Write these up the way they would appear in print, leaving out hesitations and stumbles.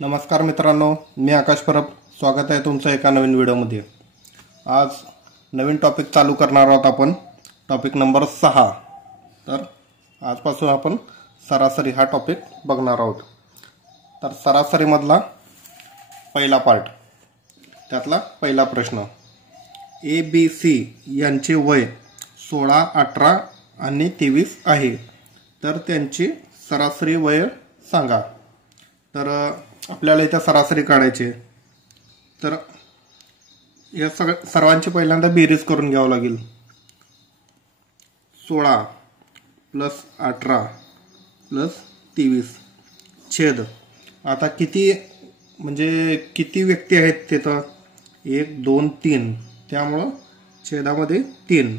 नमस्कार मित्रांनो, मी आकाश परब. स्वागत आहे तुमचं एका नवीन व्हिडिओमध्ये. आज नवीन टॉपिक चालू करणार आहोत आपण. Topic number 6. तर आजपासून आपण सरासरी हा टॉपिक बघणार आहोत. तर सरासरीमधला पहिला पार्ट, त्यातला पहिला प्रश्न. ABC यांचे वय 16, 18 आणि 23 आहे. तर त्यांची सरासरी वय सांगा. तर आपल्याला इथं सरासरी काढायची. तर या सर्वांची पहिल्यांदा बेरीज करून घ्यावं लागेल. 16 प्लस 18 प्लस 23 छेद. आता किती म्हणजे किती व्यक्ती आहेत तिथं? 1 2 3. त्यामुळं छेदामध्ये 3,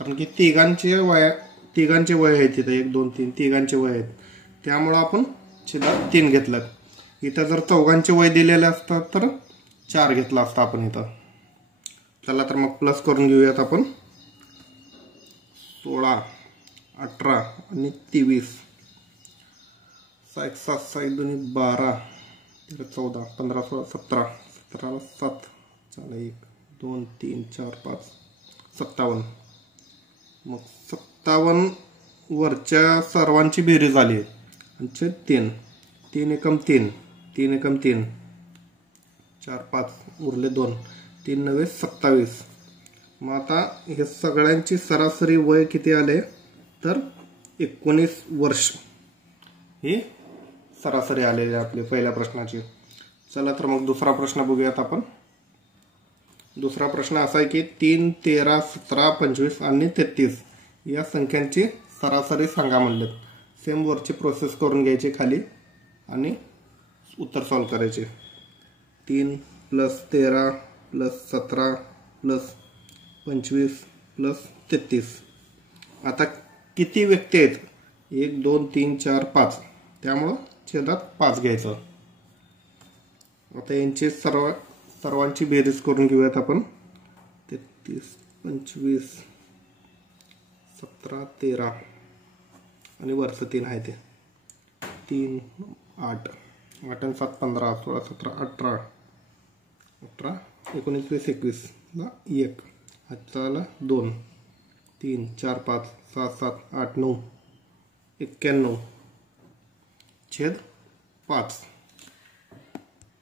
कारण की तिघांचे वय आहे तिथं. 1 2 3 तिघांचे वय आहेत, त्यामुळं आपण छेदात 3 घेतलं. इथं जर चौघांचे वय दिलेले असतात तर 4 घेतला असता आपण इथं. चला तर मग प्लस करून घेऊयात आपण. 16, 18 आणि 23. 6 1 7 6 2 12 14 15 16 17 17 7. चला 1 2 3 4 5 57. मग 57 वरच्या सर्वांची बेरीज झाली आणि 3 3 एकम 3 3 एकम 3 4 5 उरले 2 3 9 27. मग आता हे सगळ्यांची सरासरी वय किती आले? तर 19 वर्ष ही सरासरी आलेली आपली पहिल्या प्रश्नाची. चला तर मग दुसरा प्रश्न बघूयात आपण. दुसरा प्रश्न असा आहे की 3 13 17 25 आणि 33 या संख्यांची सरासरी सांगा म्हणलं. सेम वरची प्रोसेस करून घ्यायची खाली आणि उत्तर सॉल्व करायचे. 3 प्लस 13 प्लस 17 प्लस 25 प्लस 33. आता किती व्यक्ती आहेत? 1 2 3 4 5. त्यामुळं छेदात 5 घ्यायचं. आता यांची सर्वांची बेरीज करून घेऊयात आपण. 33 25 17 13 आणि वरचं 3 आहे ते 3 8 8 आणि 7 15 16 17 18 18 19 20 21 1 हाताला 2 3 4 5 6 7 8 9 91 छेद 5.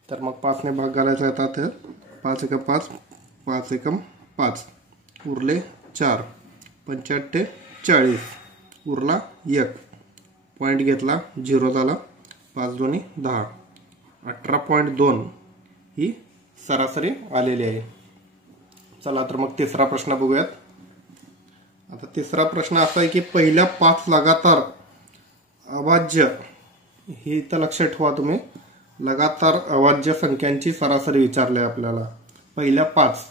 तर मग 5 ने भाग घालायचा येतात. 5 एकम 5 5 एकम 5 उरले 4 85 40 उरला 1 पॉईंट घेतला 0 झाला. 5 2 10 18.2 ही सरासरी आलेली आहे. चला तर मग तिसरा प्रश्न बघूयात. आता तिसरा प्रश्न असा आहे की पहिल्या 5 लगातार अभाज्य, हे इथं लक्षात ठेवा तुम्ही, लगातार अभाज्य संख्यांची सरासरी विचारली आहे आपल्याला. पहिल्या 5.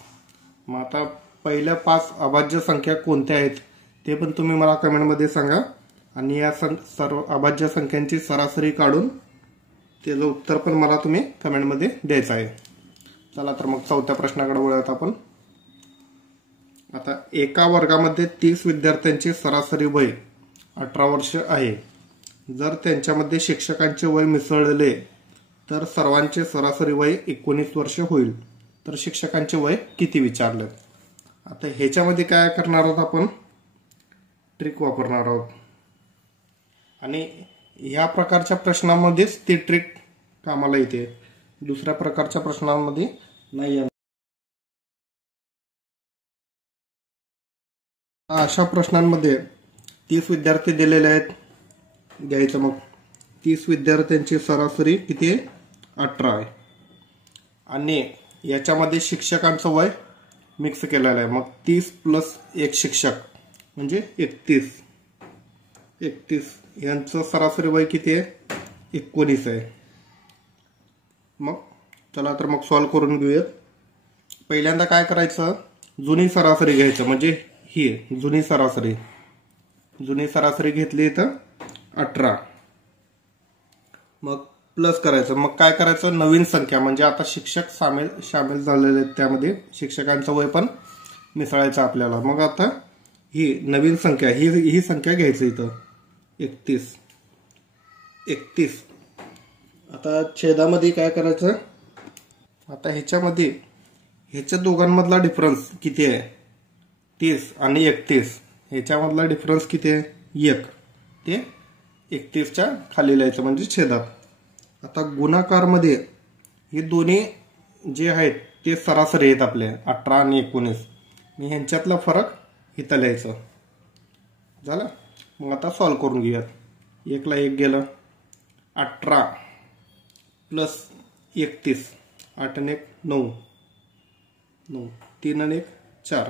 मग आता पहिल्या 5 अभाज्य संख्या कोणत्या आहेत ते पण तुम्ही मला कमेंटमध्ये सांगा. आणि या सर्व अभाज्य संख्यांची सरासरी काढून त्याचं उत्तर पण मला तुम्ही कमेंटमध्ये द्यायचं आहे. चला तर मग चौथ्या प्रश्नाकडे वळूयात आपण. आता एका वर्गामध्ये 30 विद्यार्थ्यांची सरासरी वय 18 वर्ष आहे. जर त्यांच्यामध्ये शिक्षकांचे वय मिसळले तर सर्वांचे सरासरी वय 19 वर्ष होईल. तर शिक्षकांचे वय किती विचारले? आता ह्याच्यामध्ये काय करणार आहोत आपण? ट्रिक वापरणार आहोत. आणि ह्या प्रकारच्या प्रश्नांमध्येच ती ट्रिक कामाला येते, दुसऱ्या प्रकारच्या प्रश्नांमध्ये नाही येणार. अशा प्रश्नांमध्ये 30 विद्यार्थी दिलेले आहेत. घ्यायचं मग 30 विद्यार्थ्यांची सरासरी किती आहे? 18 आहे. आणि याच्यामध्ये शिक्षकांचं वय मिक्स केलेलं आहे. मग 30 प्लस 1 शिक्षक म्हणजे 31. 31 यांचं सरासरी वय किती आहे? 19 आहे. मग चला तर मग सॉल्व करून घेऊयात. पहिल्यांदा काय करायचं? जुनी सरासरी घ्यायचं, म्हणजे ही जुनी सरासरी घेतली तर 18. मग प्लस करायचं. मग काय करायचं? नवीन संख्या, म्हणजे आता शिक्षक सामील झालेले आहेत, त्यामध्ये शिक्षकांचं वय पण मिसळायचं आपल्याला. मग आता ही नवीन संख्या, ही संख्या घ्यायची इथं 31. आता छेदामध्ये काय करायचं, आता ह्याच्यामध्ये ह्याच्या दोघांमधला डिफरन्स किती आहे, 30 आणि 31, ह्याच्यामधला डिफरन्स किती आहे, 1, ते 31च्या खाली लिहायचं म्हणजे छेदात. आता गुणाकारमध्ये हे दोन्ही जे आहेत ते सरासरी आहेत आपले 18 आणि 19, मी ह्यांच्यातला फरक इथं लिहायचं. झालं. मग आता सॉल्व करून घेऊयात. 1 ला 1 गेलं, 18 प्लस 31, 8 आणि 1 9, 3 आणि 1 4,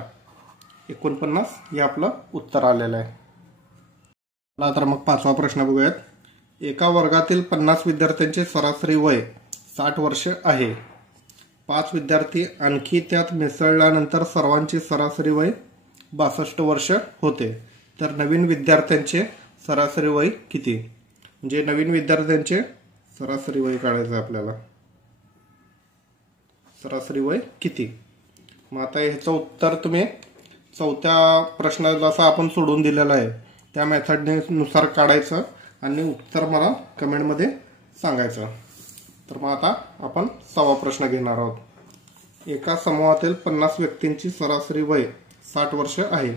49 हे आपलं उत्तर आलेलं आहे. तर मग 5वा प्रश्न बघूयात. एका वर्गातील 50 विद्यार्थ्यांचे सरासरी वय 60 वर्ष आहे. 5 विद्यार्थी आणखी त्यात मिसळल्यानंतर सर्वांची सरासरी वय 62 वर्ष होते. तर नवीन विद्यार्थ्यांचे सरासरी वय किती? म्हणजे नवीन विद्यार्थ्यांचे सरासरी वय काढायचं आपल्याला. सरासरी वय किती? मग आता ह्याचं उत्तर तुम्ही 4थ्या प्रश्न जसा आपण सोडून दिलेला आहे त्या मेथडने नुसार काढायचं आणि उत्तर मला कमेंटमध्ये सांगायचं. तर मग आता आपण 6वा प्रश्न घेणार आहोत. एका समूहातील 50 व्यक्तींची सरासरी वय 60 वर्ष आहे.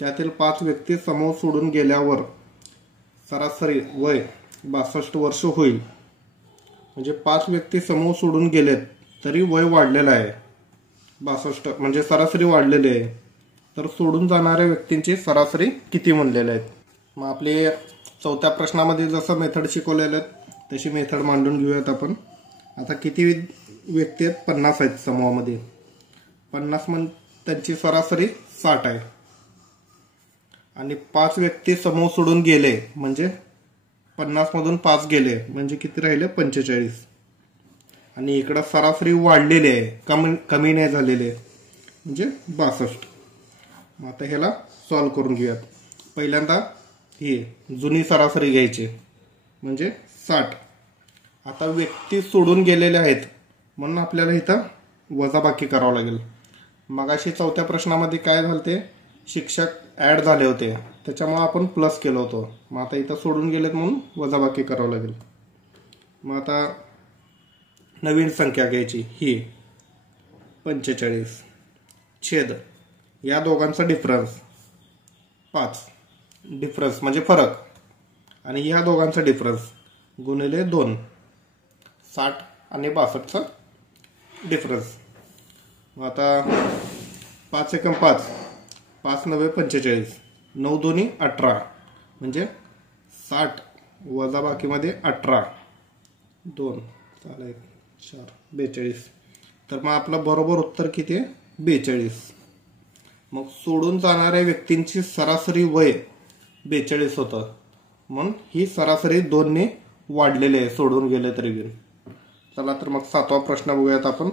त्यातील 5 व्यक्ती समूह सोडून गेल्यावर सरासरी वय 62 वर्ष होईल. म्हणजे 5 व्यक्ती समूह सोडून गेलेत तरी वय वाढलेलं आहे 62, म्हणजे सरासरी वाढलेली आहे. तर सोडून जाणाऱ्या व्यक्तींची सरासरी किती म्हणलेले आहेत. मग आपले 4थ्या प्रश्नामध्ये जसं मेथड शिकवलेलं आहे तशी मेथड मांडून घेऊयात आपण. आता किती व्यक्ती आहेत, 50 आहेत समूहामध्ये. 50 त्यांची सरासरी 60 आहे. आणि 5 व्यक्ती समूह सोडून गेले म्हणजे 50 मधून 5 गेले म्हणजे किती राहिले, 45. आणि इकडं सरासरी वाढलेली आहे, कमी नाही झालेली आहे, म्हणजे 62. मग आता ह्याला सॉल्व करून घेऊयात. पहिल्यांदा ही जुनी सरासरी घ्यायची म्हणजे 60. आता व्यक्ती सोडून गेलेले आहेत म्हणून आपल्याला इथं वजाबाकी करावं लागेल. मगाशी 4थ्या प्रश्नामध्ये काय झालं, ते शिक्षक ॲड झाले होते त्याच्यामुळे आपण प्लस केलं होतं. मग आता इथं सोडून गेलेत म्हणून वजाबाकी करावं लागेल. मग आता नवीन संख्या घ्यायची ही 45 छेद या दोघांचा डिफरन्स 5, डिफरन्स म्हणजे फरक, आणि ह्या दोघांचा डिफरन्स गुणिले 2, 60 आणि 62चा डिफरन्स. मग आता 5 एकम 5, 5 9 45, 9 2 18, म्हणजे 60 वजाबाकीमध्ये 18, 2 4 42. तर मग आपलं बरोबर उत्तर किती आहे, 42. मग सोडून जाणाऱ्या व्यक्तींची सरासरी वय 42 होतं म्हणून ही सरासरी 2 ने वाढलेली आहे सोडून गेले तरी बी. चला तर मग 7वा प्रश्न बघूयात आपण.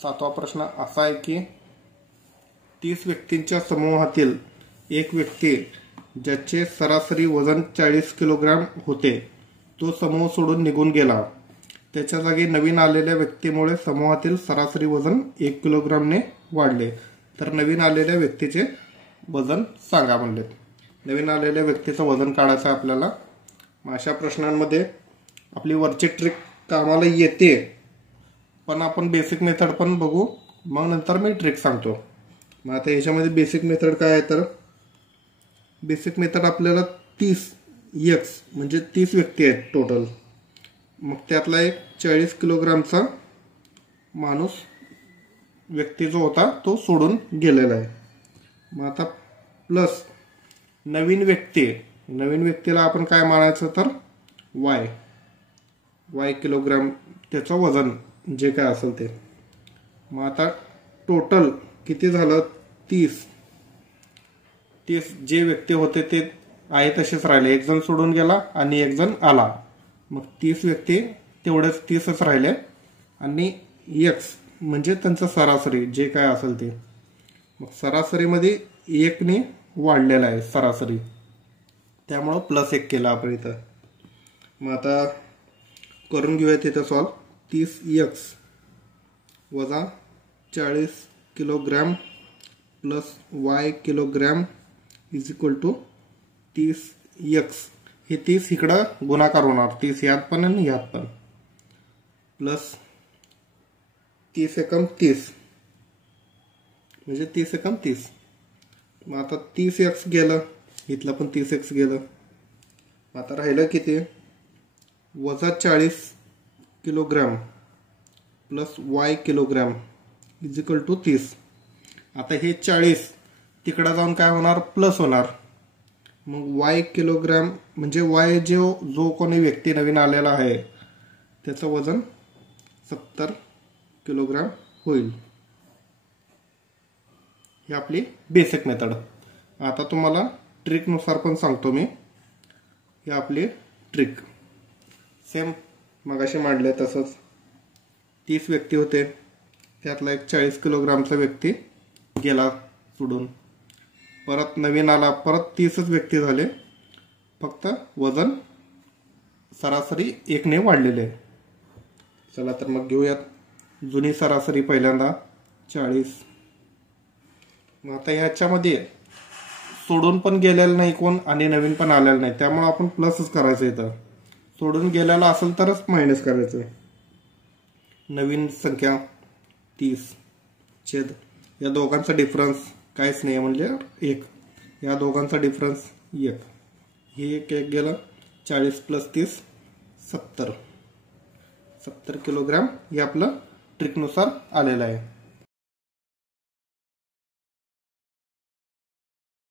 7वा प्रश्न असा आहे की 30 व्यक्तींच्या समूहातील एक व्यक्ती ज्याचे सरासरी वजन 40 किलोग्रॅम होते तो समूह सोडून निघून गेला. त्याच्या जागी नवीन आलेल्या व्यक्तीमुळे समूहातील सरासरी वजन 1 किलोग्रॅमने वाढले. तर नवीन आलेल्या व्यक्तीचे वजन सांगा म्हणलेत. नवीन आलेल्या व्यक्तीचं वजन काढायचं आपल्याला. अशा प्रश्नांमध्ये आपली वरची ट्रिक कामाला येते, पण आपण बेसिक मेथड पण बघू, मग नंतर मी ट्रिक सांगतो. मग आता ह्याच्यामध्ये बेसिक मेथड काय आहे, तर बेसिक मेथड आपल्याला 30x म्हणजे 30 व्यक्ती आहेत टोटल. मग त्यातला एक 40 किलोग्रामचा माणूस व्यक्ती जो होता तो सोडून गेलेला आहे. मग आता प्लस नवीन व्यक्तीला आपण काय मानायचं, तर y किलोग्राम त्याचं वजन जे काय असेल ते. मग आता टोटल किती झालं, 30 जे व्यक्ती होते ते आहे तसेच राहिले. एक जण सोडून गेला आणि एक जण आला. मग 30 व्यक्ती तेवढेच 30च राहिले. आणि x म्हणजे त्यांचं सरासरी जे काय असेल ते. मग सरासरीमध्ये 1 ने वाढलेला आहे सरासरी, त्यामुळं +1 केला आपण इथं. मग आता करून घेऊया तिथं सॉल्व. 30x वजा 40 kilogram plus y kilogram is equal to 30x हे 30 इकडं गुणाकार होणार, 30 ह्यात पण आणि ह्यात पण, प्लस 30 एकम 30 म्हणजे 30 एकम 30. मग आता 30x गेलं, इथलं पण 30x गेलं. आता राहिलं किती, वजा 40 kilogram plus y kilogram is equal to 30. आता हे 40 तिकडं जाऊन काय होणार, प्लस होणार. मग y किलोग्रॅम म्हणजे y जो कोणी व्यक्ती नवीन आलेला आहे त्याचं वजन 70 किलोग्रॅम होईल. ही आपली बेसिक मेथड. आता तुम्हाला ट्रिकनुसार पण सांगतो मी. ही आपली ट्रिक सेम मगाशी मांडले तसंच. 30 व्यक्ती होते, त्यातला एक 40 किलोग्रामचा व्यक्ती गेला सोडून, परत नवीन आला, परत 30च व्यक्ती झाले, फक्त वजन सरासरी 1ने वाढलेले आहे. चला तर मग घेऊयात. जुनी सरासरी पहिल्यांदा 40. मग आता ह्याच्यामध्ये सोडून पण गेलेलं नाही कोण आणि नवीन पण आलेलं नाही, त्यामुळे आपण प्लसच करायचं. इथं सोडून गेलेला असेल तरच मायनस करायचं. नवीन संख्या 30 छेद या दोघांचा डिफरन्स काहीच नाही म्हणजे 1. या दोघांचा डिफरन्स 1. हे एक गेलं. 40 प्लस 30 70 किलोग्राम हे आपलं ट्रिकनुसार आलेलं आहे.